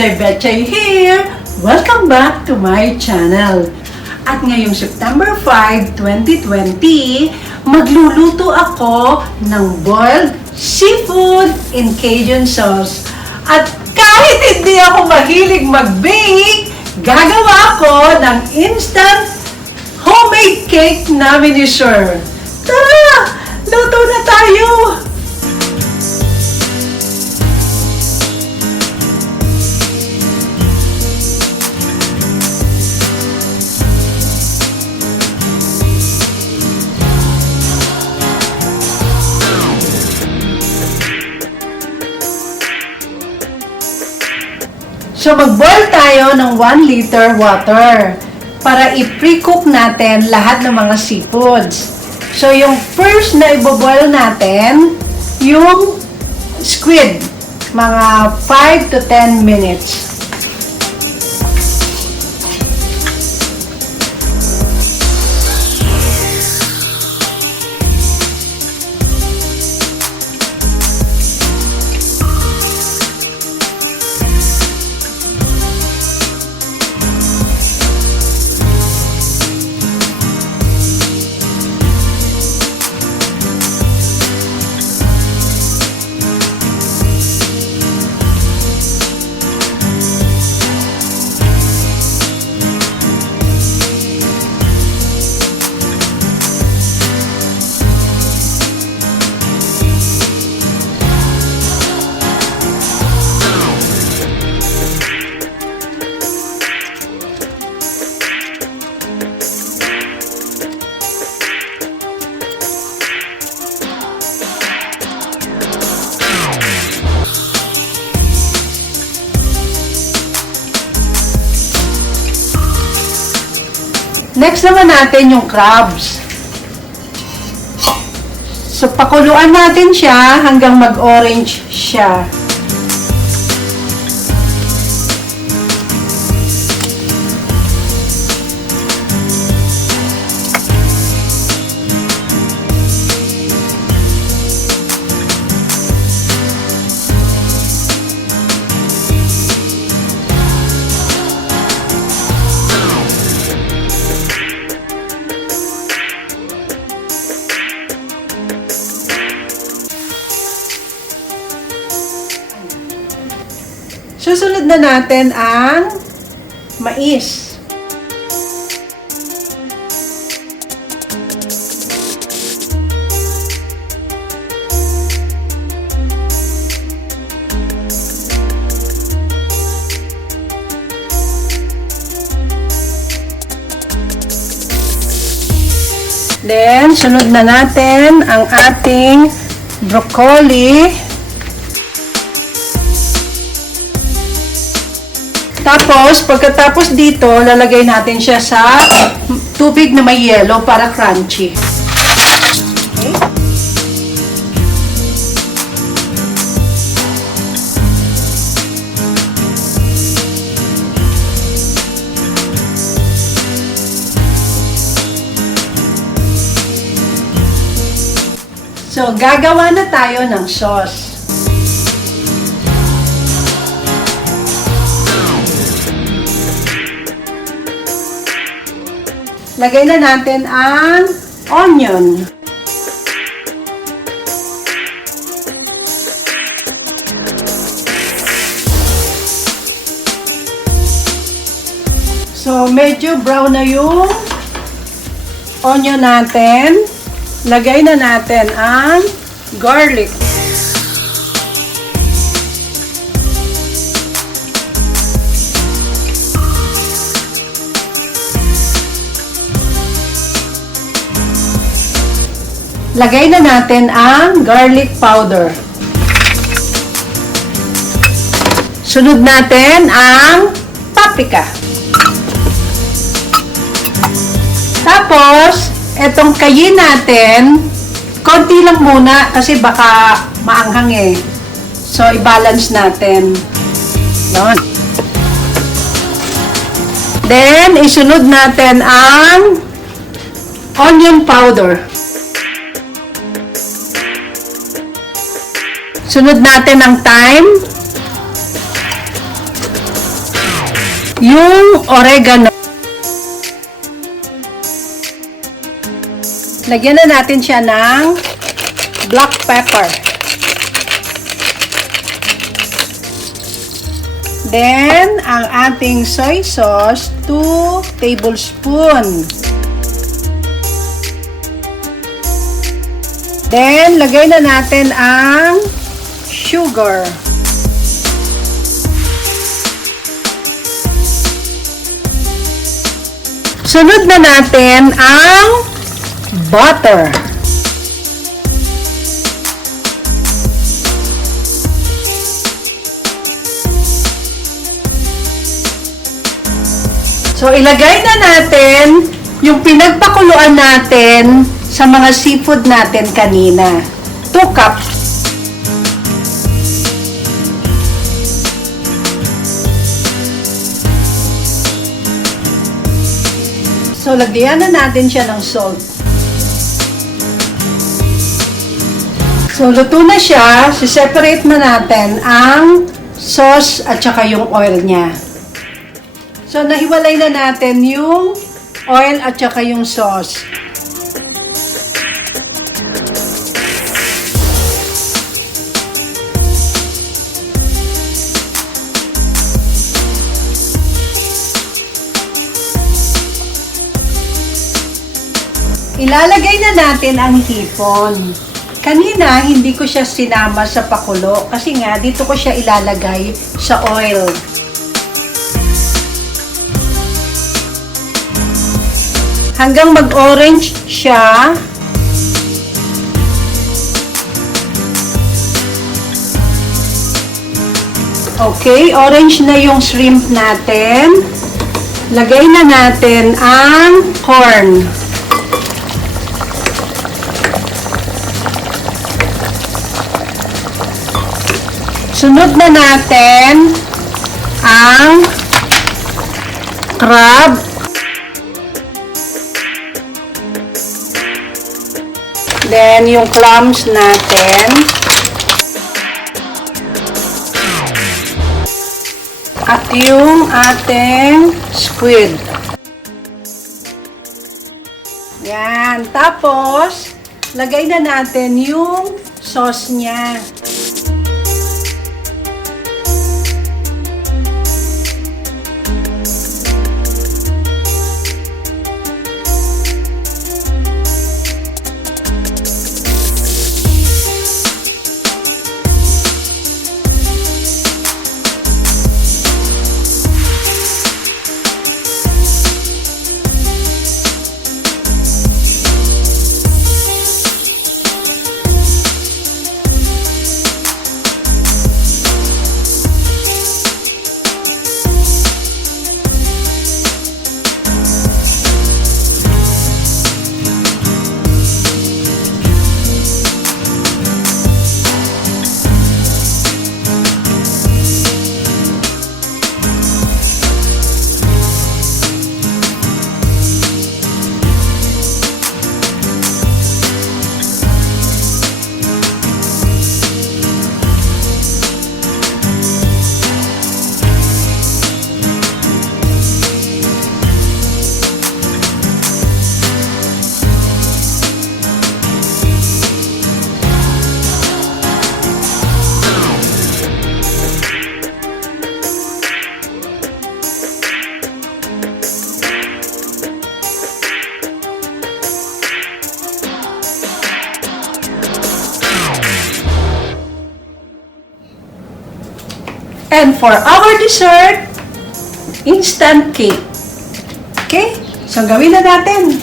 Annivesary here! Welcome back to my channel. At ngayong September 5, 2020, magluluto ako ng boiled seafood in Cajun sauce. At kahit hindi ako mahilig mag-bake, gagawa ako ng instant homemade cake na miniature. Tara! Luto na tayo! So, mag-boil tayo ng 1 liter water para i-pre-cook natin lahat ng mga seafoods. So, yung first na i-boil natin, yung squid, mga 5 to 10 minutes. Next naman natin yung crabs. So, pakuluan natin siya hanggang mag-orange siya. Susunod na natin ang mais. Then, sunod na natin ang ating broccoli. Tapos, pagkatapos dito, lalagay natin siya sa tubig na may yelo para crunchy. Okay. So, gagawa na tayo ng sauce. Lagay na natin ang onion. So, medyo brown na yung onion natin. Lagay na natin ang garlic. Lagay na natin ang garlic powder. Sunod natin ang paprika. Tapos, etong kayin natin, konti lang muna kasi baka maanghang eh. So, i-balance natin. Yan. Then, isunod natin ang onion powder. Sunod natin ang thyme. yung oregano. Lagyan na natin siya ng black pepper. Then, ang ating soy sauce, 2 tablespoon. Then, lagay na natin ang sugar. Sunod na natin ang butter. So, ilagay na natin yung pinagpakuluan natin sa mga seafood natin kanina. 2 cups. So, lagyan na natin siya ng salt. So, luto na siya. Si-separate na natin ang sauce at saka yung oil niya. So, nahiwalay na natin yung oil at saka yung sauce. Ilalagay na natin ang hipon. Kanina, hindi ko siya sinama sa pakulo kasi nga, dito ko siya ilalagay sa oil. Hanggang mag-orange siya. Okay, orange na yung shrimp natin. Lagay na natin ang corn. Sunod na natin ang crab. Then, yung clams natin. At yung ating squid. Yan. Tapos, lagay na natin yung sauce niya. And for our dessert, instant cake. Okay? So, gawin na natin.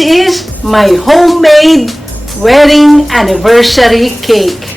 This is my homemade wedding anniversary cake.